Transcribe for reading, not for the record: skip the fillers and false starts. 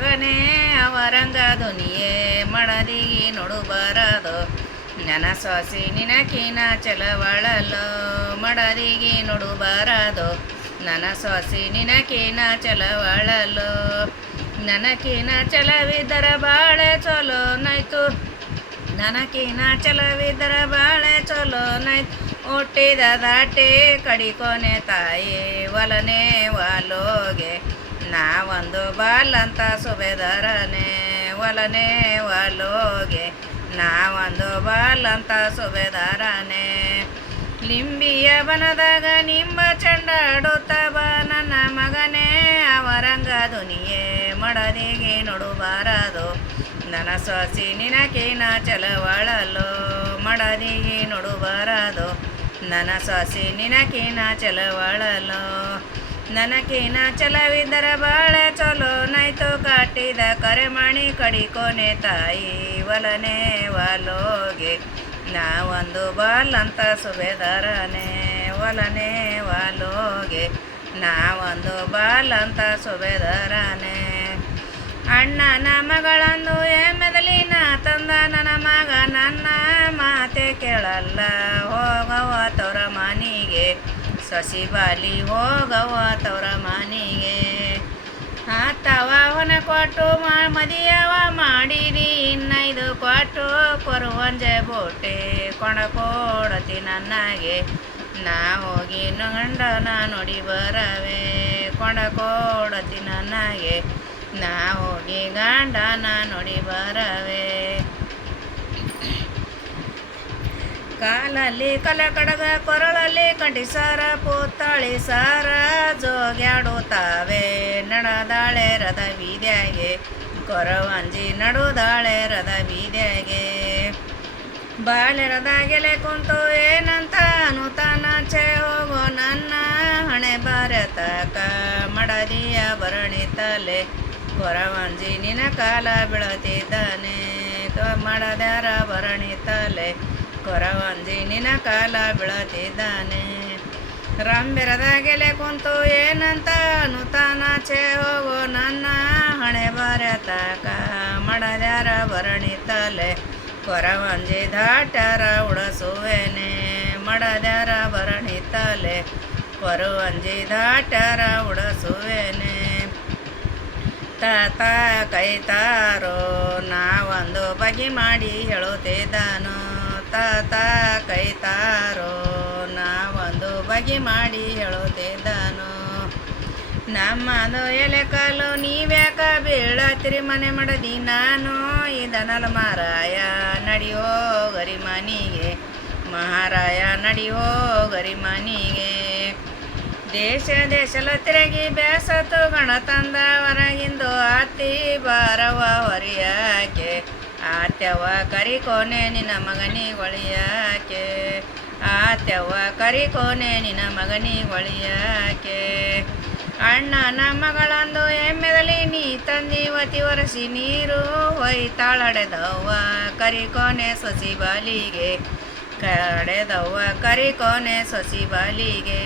ಮಗನೇ ಅವರಂಗ ಧ್ವನಿಯೇ ಮಡದಿಗೆ ನೋಡುಬಾರದು ನನ್ನ ಸೊಸಿ ನಿನಕಿನ ಚಲವಳಲು ಮಡದಿಗೆ ನೋಡುಬಾರದು ನನ್ನ ಸೊಸಿ ನಿನಕಿನ ಚಲವಳಲು ನನಕಿನ ಚಲವಿದ್ದರ ಬಾಳೆ ಚಲೋ ನೈತು ನನಕಿನ ಚಲವಿದ್ದರ ಬಾಳೆ ಚಲೋ ನೈತು ಹುಟ್ಟಿದ ದಾಟಿ ಕಡಿಕೊನೆ ತಾಯಿ ಒಲನೆ ವಾಲೋಗೆ ನಾವೊಂದು ಬಾಲಂತ ಸುಬೇದರನೆ ಒಲನೆ ವಾಲೋಗೆ ನಾವೊಂದು ಬಾಲಂತ ಸುಬೇದರನೆ ಲಿಂಬಿಯ ಬನದಾಗ ನಿಂಬ ಚಂಡಾಡುತ್ತ ಬಾ ನನ್ನ ಮಗನೇ ಅವರಂಗ ಧ್ವನಿಯೇ ಮಡದಿಗೆ ನೋಡುಬಾರದು ನನ್ನ ಸೊಸಿ ನಿನಕಿನ ಚಲವಳಲು ಮಡದಿಗೆ ನೋಡುಬಾರದು ನನ್ನ ಸೊಸಿ ನಿನಕಿನ ಚಲವಳಲು ನನಕಿನ ಚಲವಿದ್ದರ ಬಾಳೆ ಚಲೋ ನೈತು ಕಟ್ಟಿದ ಕರೆಮಣಿ ಕಡಿಕೊನೆ ತಾಯಿ ಒಲನೆ ವಾಲೋಗೆ ನಾವೊಂದು ಬಾಲಂತ ಸುಬೇದರನೆ ಒಲನೆ ವಾಲೋಗೆ ನಾವೊಂದು ಬಾಲಂತ ಸುಬೇದರನೆ ಅಣ್ಣನ ಮಗಳಂದು ಎಮ್ಮೆದಲಿನ ತಂದ ನನ್ನ ಮಗ ನನ್ನ ಮಾತೆ ಕೇಳಲ್ಲ ಹೋಗವ ತವರ ಮನಿಗೆ ಸಸಿ ಬಾಲಿ ಹೋಗವ ತವರ ಮನಿಗೆ ಆತವ ಹೊನ ಕೊಟ್ಟು ಮದಿಯವ ಮಾಡಿರಿ ಇನ್ನೈದು ಕೊಟ್ಟು ಕೊರುವಂಜೆ ಬೋಟೆ ಕೊಡತಿ ನನಗೆ ನಾ ಹೋಗಿ ಗಂಡನ ನೋಡಿ ಬರವೆ ಕೊಡತಿ ನನಗೆ ನಾ ಹೋಗಿ ಗಂಡನ ನೋಡಿ ಬರವೆ ಕಾಲಲ್ಲಿ ಕಲ ಕಡಗ ಕೊರಳಲ್ಲಿ ಕಂಠಿ ಸಾರ ಪೂತಾಳಿ ಸಾರ ಜೋಗ್ಯಾಡುತ್ತಾವೆ ನಡೆದಾಳೆ ರಥ ಬೀದ್ಯಾಗೆ ಕೊರವಂಜಿ ನಡುದಾಳೆ ರಥ ಬೀದ್ಯಾಗೆ ಬಾಳೆ ರಥಗೆಲೆ ಕುಂತು ಏನಂತ ಅನುತಾನಾಚೆ ಹೋಗೋ ನನ್ನ ಹಣೆ ಬರತಕ ಮಡದಿಯ ಭರಣಿ ತಲೆ ಕೊರವಂಜಿ ನಿನ ಕಾಲ ಬೀಳತಿದ್ದಾನೆ ಮಡದ್ಯಾರ ಭರಣಿ ತಲೆ ಕೊರವಂಜಿ ನಿನ ಕಾಲ ಬೀಳತಿದ್ದಾನೆ ರಂಬೆರದಾಗೆಲೆ ಕುಂತು ಏನಂತ ಅನುತಾನಾಚೆ ಹೋಗೋ ನನ್ನ ಹಣೆ ಬರತಕ ಮಡದ್ಯಾರ ಭರಣಿ ತಲೆ ಕೊರವಂಜಿ ದಾಟ್ಯಾರ ಉಡಸುವೆನೆ ಮಡದ್ಯಾರ ಭರಣಿ ತಲೆ ಕೊರವಂಜಿ ದಾಟ್ಯಾರ ಉಡಸುವೆನೆ ತಾತ ಕೈತಾರೋ ನಾವೊಂದು ಬಗೆ ಮಾಡಿ ಹೇಳುತ್ತಿದ್ದಾನು ತಾತ ಕೈತಾರೋ ನಾವೊಂದು ಬಗೆ ಮಾಡಿ ಹೇಳುತ್ತಿದ್ದಾನು ನಮ್ಮದು ಎಲೆ ಕಾಲು ನೀವ್ಯಾಕ ಬೀಳತ್ತಿರಿ ಮನೆ ಮಡದಿ ನಾನು ಇದನಲ ಮಾರಾಯ ನಡಿಯೋ ಗರಿ ಮನಿಗೆ ಮಹಾರಾಯ ನಡಿಯೋ ಗರಿ ಮನಿಗೆ ದೇಶಲ ತಿರುಗಿ ಬೇಸತ್ತು ಗಣ ತಂದ ಹೊರಗಿಂದು ಆತಿ ಬಾರವ ಹೊರಿಯಾಕೆ ಆತ್ಯವ ಕರಿಕೋನೆ ನಿನ್ನ ಮಗನಿಗೊಳಿಯಾಕೆ ಆತ್ಯವ ಕರಿಕೋನೆ ನಿನ್ನ ಮಗನಿಗೊಳಿಯಾಕೆ ಅಣ್ಣನ ಮಗಳಂದು ಎಮ್ಮೆದಲಿ ನೀ ತಂದಿವತಿ ಒರೆಸಿ ನೀರು ಹೊಯ್ತಾಳಡೆದವ್ವ ಕರಿಕೋನೆ ಸೊಸಿ ಬಾಲಿಗೆ ಕಡೆದವ್ವ ಕರಿಕೋನೆ ಸೊಸಿ ಬಾಲಿಗೆ